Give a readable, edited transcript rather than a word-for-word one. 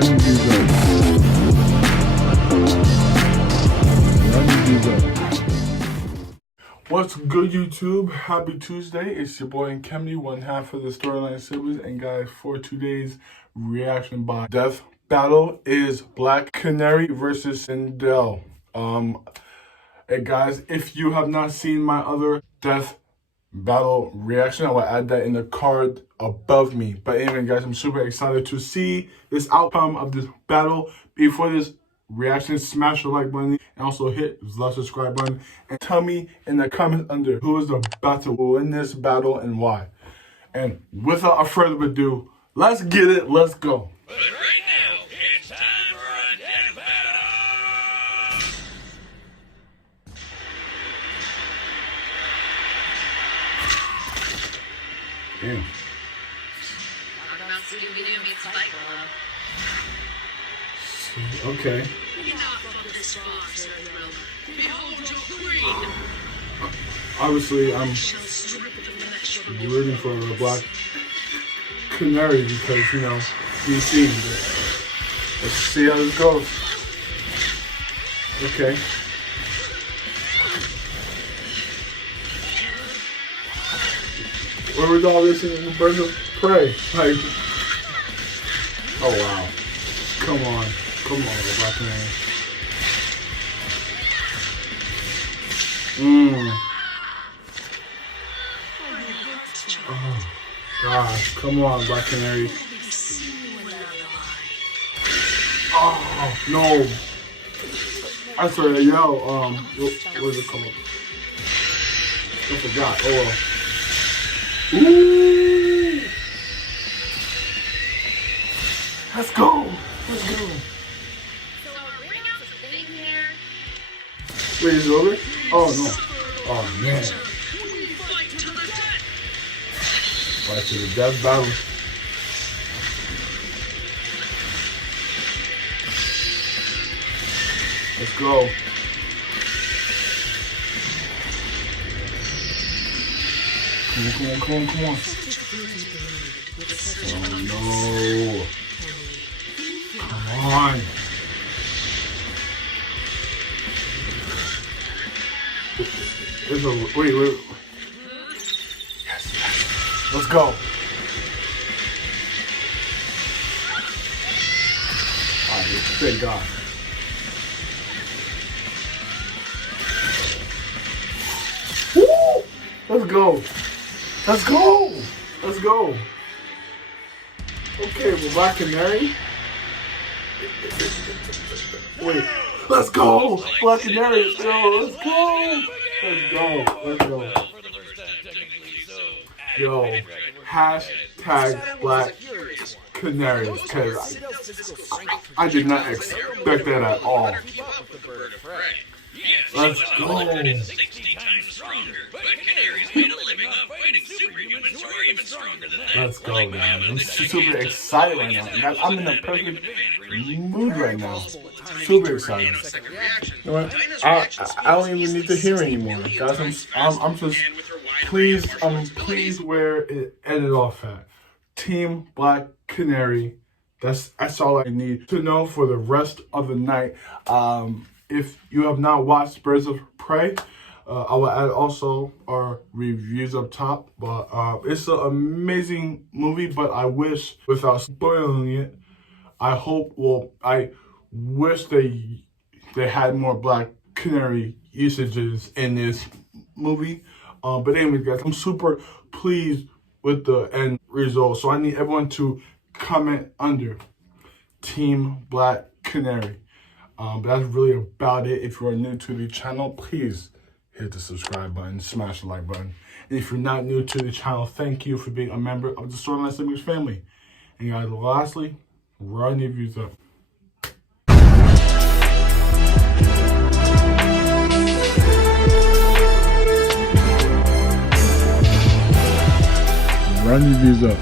Running these up. Running these up. What's good, YouTube? Happy Tuesday. It's your boy Kemny, one half of the Storyline Siblings. And guys, for today's reaction by Death Battle is Black Canary versus Sindel. Hey guys, if you have not seen my other Death Battle reaction, I will add that in the card above me. But anyway guys, I'm super excited to see this outcome of this battle. Before this reaction, smash the like button and also hit the subscribe button and tell me in the comments under who is about to win this battle and why. And without further ado, let's get it, let's go. But right now, it's time for a death battle! Damn. Talk about Scooby-Doo meets Fight Club. Okay. Enough of this farce, Earl. Behold your queen! Obviously, I'm Shall strip the flesh from your rooting for a Black Canary because, you know, DC. Let's see how this goes. Okay. Where was all this in the Birds of Prey? Like, oh wow. Come on, Black Canary. Oh gosh, come on, Black Canary. Oh no. I started to yell, what is it called? I forgot. Oh well. Ooh. Let's go. Let's go. So bring out the thing here. Wait, is it over? Oh no. Oh man. Fight to the death! Fight to the death battle. Let's go. Come on. Oh no. Come on. There's a wait. Yes. Let's go. Alright, thank God. Woo! Let's go. Okay, well, Black Canary. Wait, let's go, Black Canary. Yo, let's go. Yo, hashtag Black Canary, because I did not expect that at all. Let's go. 60 times stronger, but Canary's made a living off fighting superhumans who are even stronger than that. Let's go, guys. I'm super excited right now. I'm in a perfect mood right now. Super excited. You know what? I don't even need to hear anymore, guys. I'm just please where it ended off at. Team Black Canary. That's all I need to know for the rest of the night. If you have not watched Birds of Prey, I will add also our reviews up top. But it's an amazing movie, but I wish, without spoiling it, I wish they had more Black Canary usages in this movie. But anyway, guys, I'm super pleased with the end result. So I need everyone to comment under Team Black Canary. But that's really about it. If you are new to the channel, please hit the subscribe button, smash the like button. And if you're not new to the channel, thank you for being a member of the Storyline Siblings family. And guys, lastly, run your views up. Run your views up.